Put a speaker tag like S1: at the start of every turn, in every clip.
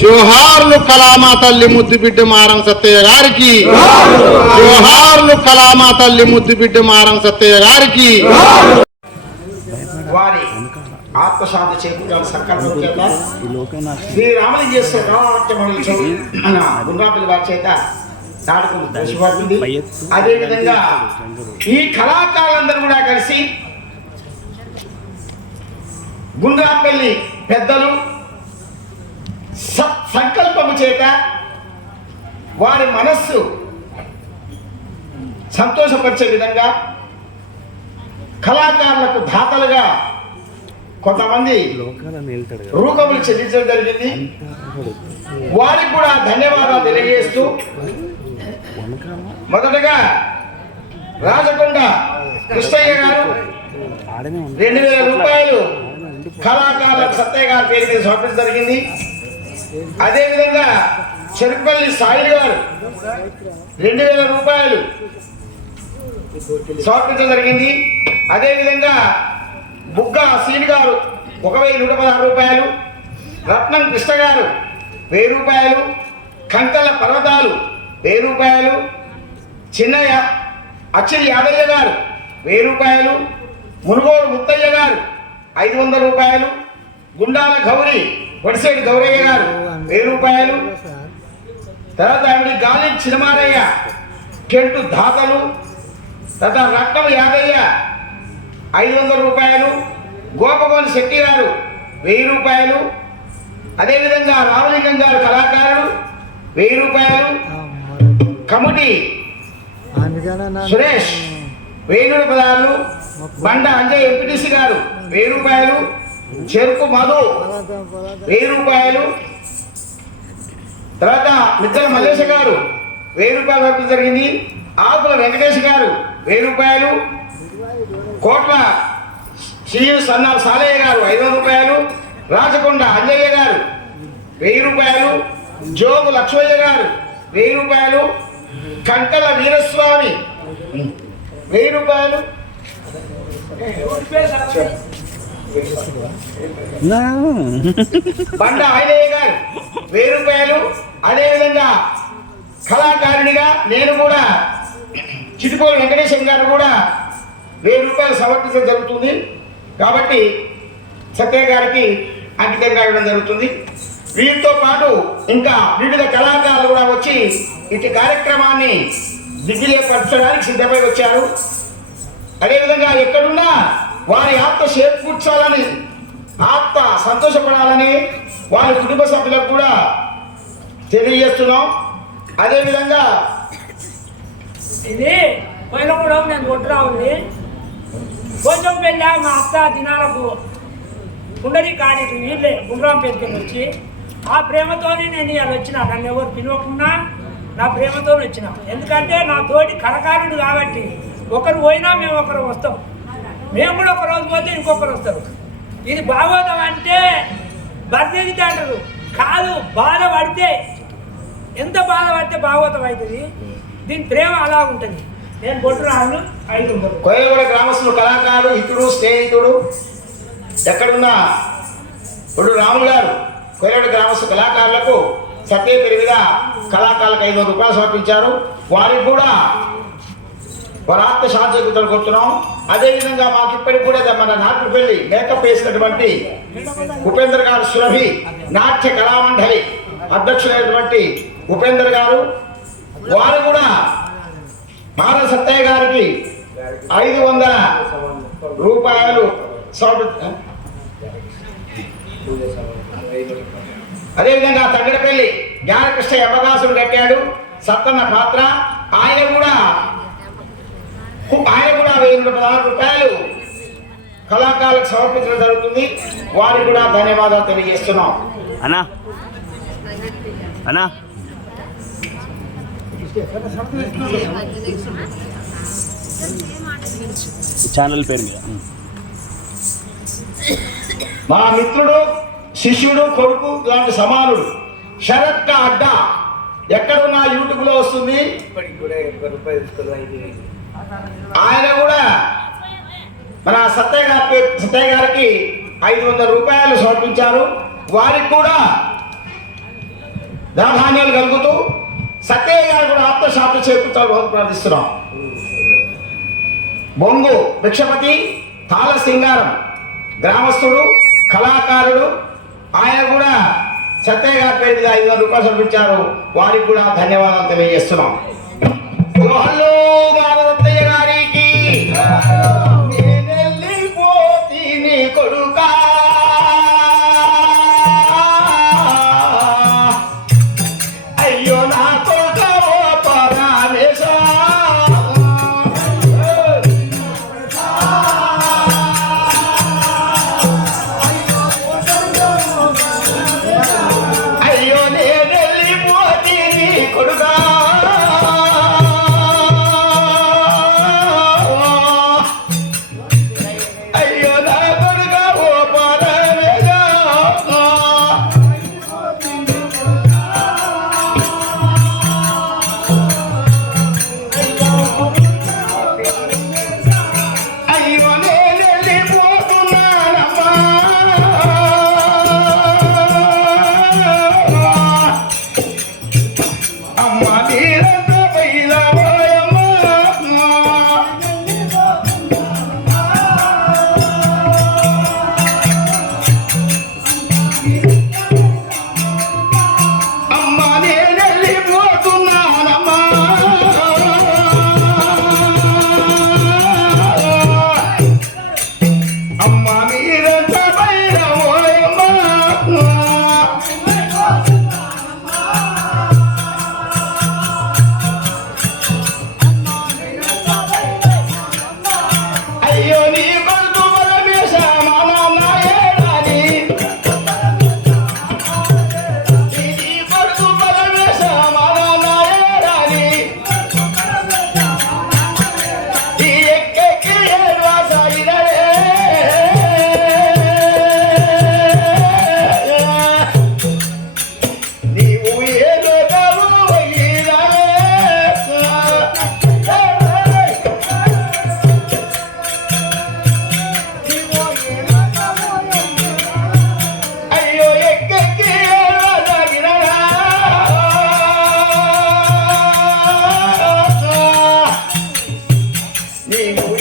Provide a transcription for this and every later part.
S1: జోహార్లు కలామా తల్లి ముద్దు బిడ్డ మారం సత్తయ్య గారికి. జోహార్లు కలామా తల్లి ముద్దు బిడ్డ మారం సత్తయ్య గారికి.
S2: వారి ఆత్మశాంతి చేకూరాల సంకల్పం చేత. శ్రీరామలింగేశ్వర రామనాట్యమణులు చౌదరి మన గుండ్రాపల్లి వారి చేత నాటకం దర్శపడుతుంది అదేవిధంగా ఈ కళాకారులందరూ కూడా కలిసి గుండ్రాపల్లి పెద్దలు స- సంకల్పము చేత వారి మనస్సు సంతోషపరిచే విధంగా కళాకారులకు దాతలుగా కొంతమంది రూపములు చెల్లించడం జరిగింది. వారికి కూడా ధన్యవాదాలు తెలియజేస్తూ మొదటగా రాజకొండ కృష్ణయ్య గారు రెండు వేల రూపాయలు కళాకారులకు సత్తయ్య గారి పేరు మీద సమర్పించడం జరిగింది. అదేవిధంగా చెరుపల్లి సాయి గారు రెండు వేల రూపాయలు సమర్పించడం జరిగింది. అదేవిధంగా బుగ్గ సీని గారు ఒక వెయ్యి నూట పదహారు రూపాయలు రత్నం కృష్ణ గారు వెయ్యి రూపాయలు కంకల పర్వతాలు వెయ్యి రూపాయలు చిన్నయ్య అచ్చిరి యాదయ్య గారు వెయ్యి రూపాయలు మునుగోడు ముత్తయ్య గారు ఐదు వందల రూపాయలు గుండాల గౌరి వడిసేడు గౌరయ్య గారు వెయ్యి రూపాయలు. తర్వాత ఆవిడ గాలి చినమారయ్య కెంటు దాతలు తర్వాత రత్నం యాదయ్య ఐదు వందల రూపాయలు. గోపగోని శెట్టి గారు వెయ్యి రూపాయలు. అదేవిధంగా రామలింగం గారు కళాకారుడు వెయ్యి రూపాయలు. కమిటీ సురేష్ వెయ్యి నూట బండ అంజయ్ ఎంపీటీసీ గారు వెయ్యి రూపాయలు. చెరుకు మధు. వెయ్యి రూపాయలు. తర్వాత మిత్ర మల్లేశ గారు వెయ్యి రూపాయలు పంపడం జరిగింది. ఆకుల వెంకటేష్ గారు వెయ్యి రూపాయలు. కోట్ల శ్రీను సన్నాల సాలయ్య గారు ఐదు వందల రూపాయలు. రాజకొండ అంజయ్య గారు వెయ్యి రూపాయలు. జోగు లక్ష్మయ్య గారు వెయ్యి రూపాయలు. కంకల వీరస్వామి వెయ్యి రూపాయలు. బండ ఆయనయ్య గారు వెయ్యి రూపాయలు. అదేవిధంగా కళాకారునిగా నేను కూడా చిటిపోలు వెంకటేశం గారు కూడా వెయ్యి రూపాయలు సమర్పించడం జరుగుతుంది. కాబట్టి సత్య గారికి అంకితం కావడం జరుగుతుంది. వీరితో పాటు ఇంకా వివిధ కళాకారులు కూడా వచ్చి ఇటు కార్యక్రమాన్ని దిగ్విజయపరచడానికి సిద్ధమై వచ్చారు. అదేవిధంగా ఎక్కడున్నా వారి ఆత్మ చేకూర్చాలని ఆత్మ సంతోషపడాలని వారి కుటుంబ సభ్యులకు కూడా తెలియజేస్తున్నాం. అదేవిధంగా
S3: ఇది పోయినప్పుడు నేను కొట్టురా ఉంది. కొంచెం పెళ్ళా మా అత్త దినాలకు ఉండని కాడికి వీళ్ళే గుండ్రాం పెట్టుకుని వచ్చి ఆ ప్రేమతోనే నేను ఇవాళ వచ్చిన. నన్ను ఎవరు పిలవకుండా నా ప్రేమతో వచ్చిన. ఎందుకంటే నా తోటి కళకారుడు కాబట్టి ఒకరు పోయినా మేము ఒకరు వస్తాం. మేము కూడా ఒక రోజు పోతే ఇంకొకరు వస్తారు. ఇది భాగవతం అంటే బర్దెగితే అంటారు. కాదు బాధ పడితే ఎంత బాధ పడితే భాగవతం అవుతుంది. దీని ప్రేమ అలా ఉంటుంది. నేను కొట్టు ఐదు
S2: కోయగూడ గ్రామస్తులు కళాకారుడు హితుడు స్నేహితుడు ఎక్కడున్నా ఇప్పుడు రాములు గారు కోయగూడ గ్రామస్తు కళాకారులకు సత్య పెరిగిన కళాకారులకు ఐదు వందల రూపాయలు సమర్పించారు. వారికి కూడా వారి ఆత్మ శాంతియుతం అదేవిధంగా మాకు ఇప్పటికి కూడా మన నాటుపల్లి మేకప్ వేసినటువంటి ఉపేంద్ర గారు సురభి నాట్య కళామండలి అధ్యక్షులైనటువంటి ఉపేంద్ర గారు. వారు కూడా మార సత్తయ్య గారికి ఐదు వందల రూపాయలు అదేవిధంగా తగ్గడపల్లి జ్ఞానకృష్ణ అవకాశం కట్టాడు. సత్తన్న పాత్ర. ఆయన కూడా ఆయన కూడా వెయ్యి పదహారు రూపాయలు కళాకారులకు సమర్పించడం జరుగుతుంది. వారికి కూడా ధన్యవాదాలు తెలియజేస్తున్నాం.
S4: అన్నా. అన్నా. ఛానల్ పేరు
S2: మా మిత్రుడు శిష్యుడు కొడుకు లాంటి సమానుడు శరత్ కా అడ్డా ఎక్కడున్నా యూట్యూబ్లో వస్తుంది ఆయన కూడా మన సత్య గారి సత్తయ్య గారికి ఐదు వందల రూపాయలు సమర్పించారు. వారికి కూడా ధనధాన్యాలు కలుగుతూ సత్యయ్య గారు కూడా ఆత్మశాంతి చేకూర్చాలని రోజు ప్రార్థిస్తున్నాం. బొంగు భిక్షపతి తాళ సింగారం గ్రామస్తుడు కళాకారుడు ఆయన కూడా సత్యయ్య గారి పేరు మీద ఐదు వందల రూపాయలు సమర్పించారు. వారికి కూడా ధన్యవాదాలు తెలియజేస్తున్నాం.
S5: ভালো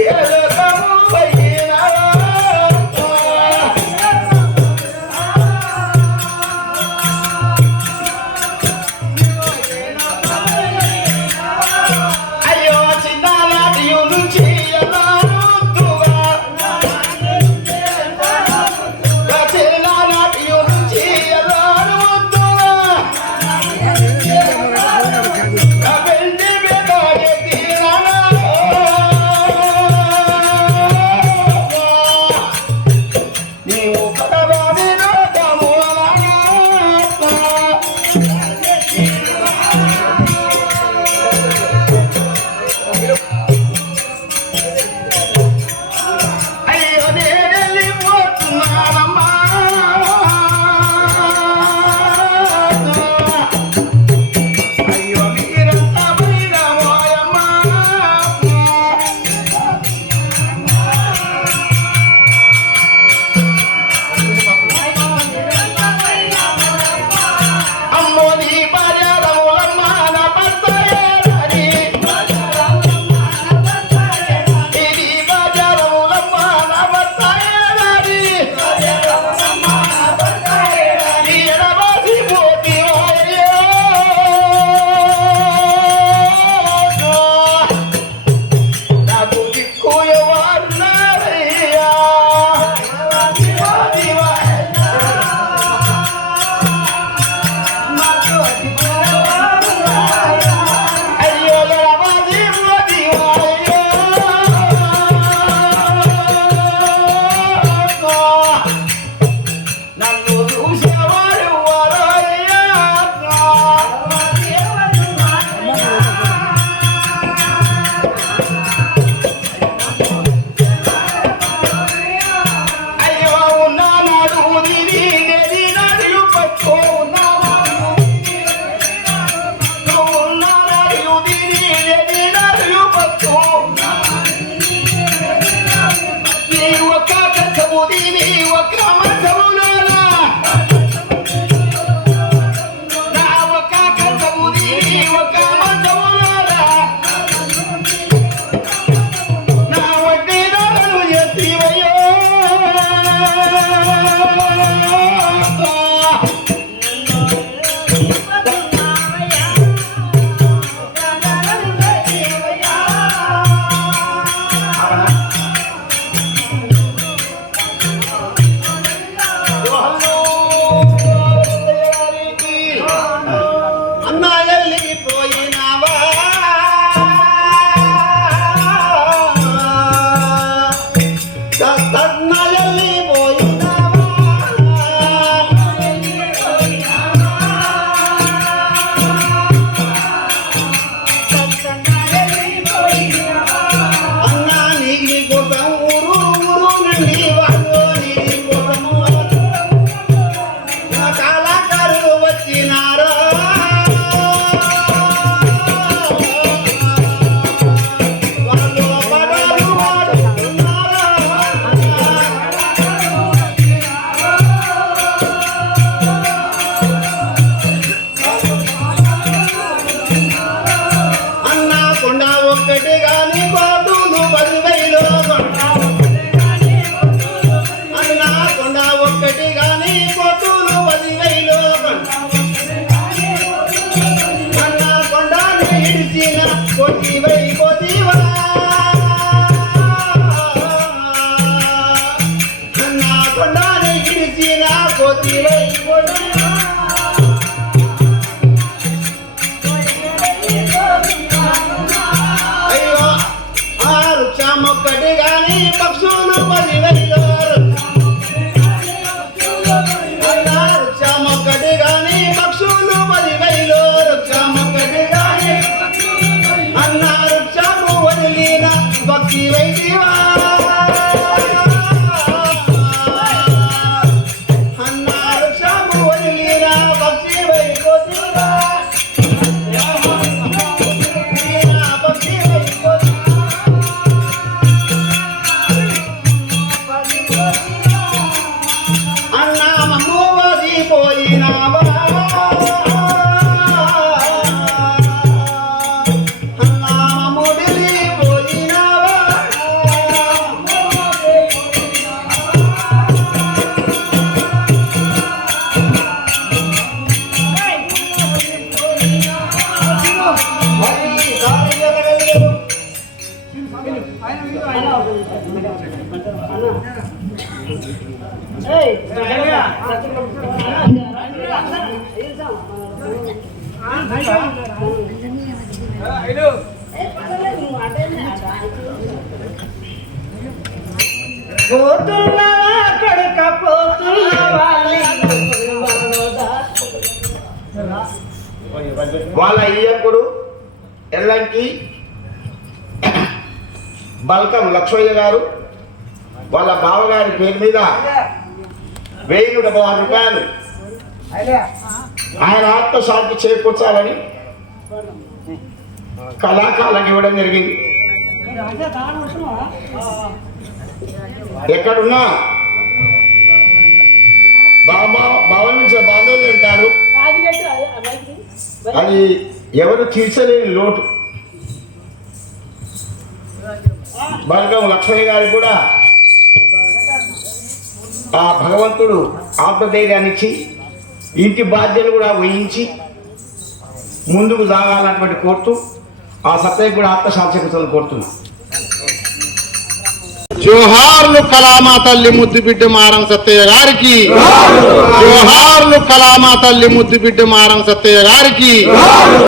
S5: Yes. சிலை சிவா పోతున్నావా కడక పోతున్నావా
S2: వాళ్ళ అయ్యప్పుడు ఎల్లంకి బల్కం లక్ష్మయ్య గారు వాళ్ళ బావగారి పేరు మీద వెయ్యి నూట పదహారు రూపాయలు ఆయన ఆత్మశాంతి చేకూర్చాలని కళాకాలకు ఇవ్వడం జరిగింది. ఎక్కడున్నా? బావ భవన్ నుంచి బాంధవులు ఉంటారు అది ఎవరు తీర్చలేని లోటు. బలగం లక్ష్మణి గారు కూడా ఆ భగవంతుడు ఆత్మధైర్యాన్ని ఇచ్చి ఇంటి బాధ్యతలు కూడా వహించి ముందుకు సాగాలన్నటువంటి కోరుతూ ఆ సత్యకి కూడా ఆత్మశాంతికతలు కోరుతున్నాం.
S1: జోహార్లు కళామా తల్లి ముద్దు బిడ్డ మారం సత్తయ్య గారికి. జోహార్లు కళామా తల్లి ముద్దు బిడ్డ మారం సత్తయ్య గారికి.